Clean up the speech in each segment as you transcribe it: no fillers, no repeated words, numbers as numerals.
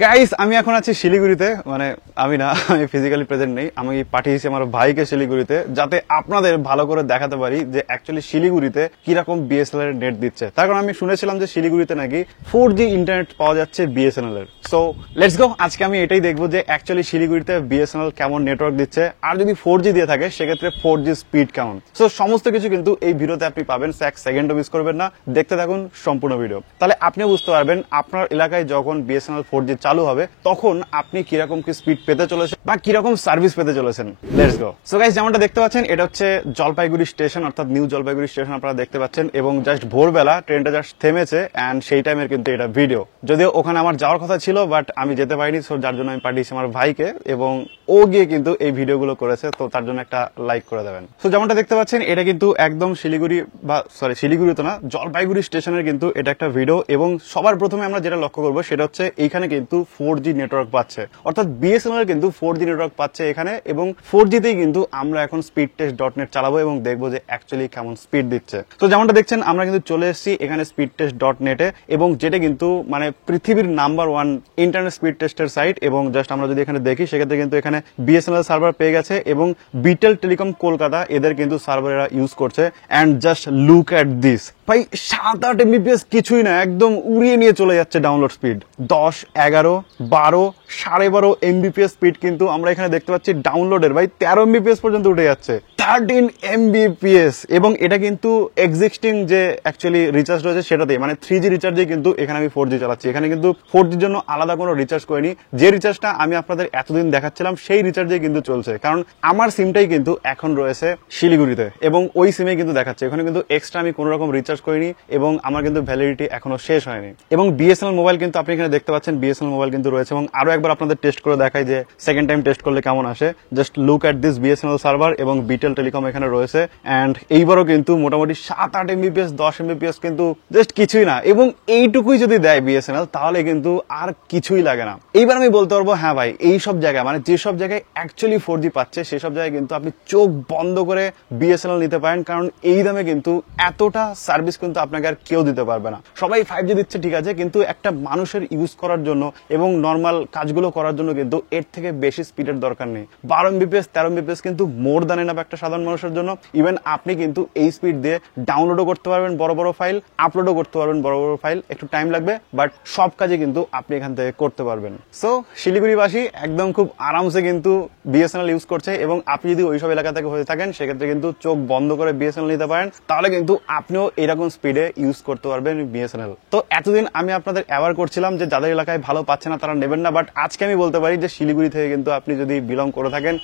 Guys আমি এখন আছি শিলিগুড়িতে, মানে আমি না, আমি ফিজিক্যালি প্রেজেন্ট নেই। আমি পাঠিয়েছি আমার ভাইকে শিলিগুড়িতে, যাতে আপনাদের ভালো করে দেখাতে পারি যে অ্যাকচুয়ালি শিলিগুড়িতে কিরকম বিএসএনএল এর নেট দিচ্ছে। তার কারণ আমি শুনেছিলাম যে শিলিগুড়িতে নাকি 4G ইন্টারনেট পাওয়া যাচ্ছে বিএসএনএল এর। সো লেটস গো, আজকে আমি এটাই দেখবো যে অ্যাকচুয়ালি শিলিগুড়িতে বিএসএনএল কেমন নেটওয়ার্ক দিচ্ছে, আর যদি 4G দিয়ে থাকে সেক্ষেত্রে 4G স্পিড কেমন। সো সমস্ত কিছু কিন্তু এই ভিডিওতে আপনি পাবেন, এক সেকেন্ডও মিস করবেন না, দেখতে থাকুন সম্পূর্ণ ভিডিও। তাহলে আপনিও বুঝতে পারবেন আপনার এলাকায় যখন বিএসএনএল 4G চালু হবে তখন আপনি কিরকম কি স্পিড পেতে চলেছেন বা কিরকম সার্ভিস পেতে চলেছেন। Let's go. সো গাইস, যেমনটা দেখতে পাচ্ছেন এটা হচ্ছে জলপাইগুড়ি স্টেশন, অর্থাৎ নিউ জলপাইগুড়ি স্টেশন আপনারা দেখতে পাচ্ছেন, এবং জাস্ট ভোরবেলা ট্রেনটা জাস্ট থেমেছে এন্ড সেই টাইমের কিন্তু এটা ভিডিও। যদিও ওখানে আমার যাওয়ার কথা ছিল বাট আমি যেতে পারিনি, সো যার জন্য আমি পাঠিয়েছি আমার ভাইকে, এবং ও গিয়ে কিন্তু এই ভিডিওগুলো করেছে, তো তার জন্য একটা লাইক করে দেবেন। সো যেমনটা দেখতে পাচ্ছেন এটা কিন্তু একদম শিলিগুড়ি, বা সরি শিলিগুড়ি তো না, জলপাইগুড়ি স্টেশনের কিন্তু এটা একটা ভিডিও। এবং সবার প্রথমে আমরা যেটা লক্ষ্য করবো সেটা হচ্ছে এইখানে কিন্তু 4G নেটওয়ার্ক পাচ্ছে, অর্থাৎ বিএসএনএল কিন্তু 4G নেটওয়ার্ক পাচ্ছে এখানে, এবং 4G তেই কিন্তু আমরা এখন স্পিড টেস্ট .net চালাবো এবং দেখবো যে অ্যাকচুয়ালি কেমন স্পিড দিচ্ছে। তো যেমনটা দেখছেন আমরা কিন্তু চলে এসেছি এখানে স্পিড টেস্ট .net এ, এবং যেটা কিন্তু মানে পৃথিবীর নাম্বার 1 ইন্টারনেট স্পিড টেস্টের সাইট। এবং জাস্ট আমরা যদি এখানে দেখি সেক্ষেত্রে কিন্তু এখানে বিএসএনএল সার্ভার পেয়ে গেছে, এবং বিটেল টেলিকম কলকাতা এদের কিন্তু সার্ভার এরা ইউজ করছে। And just look at this ভাই, 7-8 MBPS কিছুই না, একদম উড়িয়ে নিয়ে চলে যাচ্ছে ডাউনলোড স্পিড। 10, 11, 12, 12.5 MBPS স্পিড কিন্তু আমরা এখানে দেখতে পাচ্ছি ডাউনলোডের। ভাই 13 MBPS পর্যন্ত উঠে যাচ্ছে, 13 MBPS। এবং এটা কিন্তু এক্সিস্টিং যে অ্যাকচুয়ালি রিচার্জ রয়েছে সেটাতেই, মানে 3G রিচার্জে কিন্তু এখানে আমি 4G চালাচ্ছি। এখানে কিন্তু 4G জন্য আলাদা কোনো রিচার্জ করিনি, যে রিচার্জটা আমি আপনাদের এতদিন দেখাচ্ছিলাম সেই রিচার্জে কিন্তু চলছে, কারণ আমার সিমটাই কিন্তু এখন রয়েছে শিলিগুড়িতে, এবং ওই সিমে কিন্তু দেখাচ্ছে। এখানে কিন্তু এক্সট্রা আমি কোনো রকম রিচার্জ করিনি, এবং আমার কিন্তু ভ্যালিডিটি এখনো শেষ হয়নি। এবং বিএসএনএল মোবাইল কিন্তু আপনি এখানে দেখতে পাচ্ছেন, বিএসএনএল মোবাইল কিন্তু রয়েছে। এবং আরো একবার আপনাদের টেস্ট করে দেখাই যে সেকেন্ড টাইম টেস্ট করলে কেমন আসে। Just look at this BSNL server, এবং বিটেল টেলিকম এখানে রয়েছে। এন্ড এইবারও কিন্তু মোটামুটি 7-8 MBPS 10 MBPS কিন্তু জাস্ট কিছুই না, এবং এইটুকুই যদি দেয় বিএসএনএল তাহলে কিন্তু আর কিছুই লাগে না। এইবার আমি বলতে পারবো হ্যাঁ ভাই, এই সব জায়গায় মানে যেসব জায়গায় অ্যাকচুয়ালি 4G পাচ্ছে সেসব জায়গায় কিন্তু আপনি চোখ বন্ধ করে বিএসএনএল নিতে পারেন, কারণ এই দামে কিন্তু এতটা সার্ভিস কিন্তু আপনাকে আর কেউ দিতে পারবে না। সবাই 5G দিচ্ছে ঠিক আছে, কিন্তু একটা মানুষের ইউজ করার জন্য এবং নর্মাল কাজগুলো করার জন্য কিন্তু এর থেকে বেশি স্পিডের দরকার নেই। 12 MBPS 13 MBPS কিন্তু মোর দ্যান এনাফ একটা সাধারণ মানুষের জন্য। ইভেন আপনি কিন্তু এই স্পিড দিয়ে ডাউনলোডও করতে পারবেন বড় বড় ফাইল, আপলোডও করতে পারবেন বড় বড় ফাইল। একটু টাইম লাগবে বাট সব কাজে কিন্তু আপনি এখান থেকে করতে পারবেন। সো শিলিগুড়িবাসী একদম খুব আরামসে কিন্তু বিএসএনএল ইউজ করছে, এবং আপনি যদি ওইসব এলাকা থেকে হয়ে থাকেন সেক্ষেত্রে কিন্তু চোখ বন্ধ করে বিএসএনএল নিতে পারেন, তাহলে কিন্তু আপনিও এরকম স্পিডে ইউজ করতে পারবেন বিএসএনএল। তো এতদিন আমি আপনাদের অ্যাওয়ার করছিলাম যে যাদের এলাকায় ভালো পাচ্ছে না তারা নেবেন না, বাট আজকে আমি বলতে পারি যে শিলিগুড়ি থেকে কিন্তু আপনি যদি বিলং করে থাকেন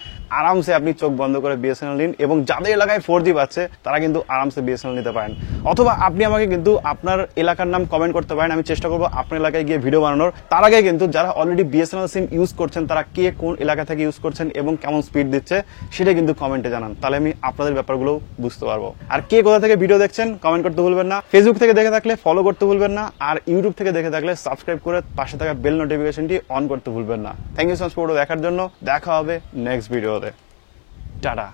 আরামসে আপনি চোখ বন্ধ করে বিএসএনএল নিন, এবং যাদের এলাকায় 4G পাচ্ছে তারা কিন্তু আরামসে বিএসএনএল নিতে পারেন। অথবা আপনি আমাকে কিন্তু আপনার এলাকার নাম কমেন্ট করতে পারেন, আমি চেষ্টা করবো আপনার এলাকায় গিয়ে ভিডিও বানানোর। তার আগে কিন্তু যারা অলরেডি বিএসএনএল সিম ইউজ করছেন তারা কে কোন এলাকা থেকে ইউজ করছেন এবং কেমন স্পিড দিচ্ছে সেটা কিন্তু কমেন্টে জানান, তাহলে আমি আপনাদের ব্যাপারগুলো বুঝতে পারবো। আর কে কোথা থেকে ভিডিও দেখছেন কমেন্ট করতে ভুলবেন না। ফেসবুক থেকে দেখে থাকলে ফলো করতে ভুলবেন না, আর ইউটিউব থেকে দেখে থাকলে সাবস্ক্রাইব করে পাশে থাকা বেল নোটিফিকেশনটি অন করতে ভুলবেন না। থ্যাংক ইউ সো মাচ পুরো দেখার জন্য। দেখা হবে নেক্সট ভিডিওতে। টাটা।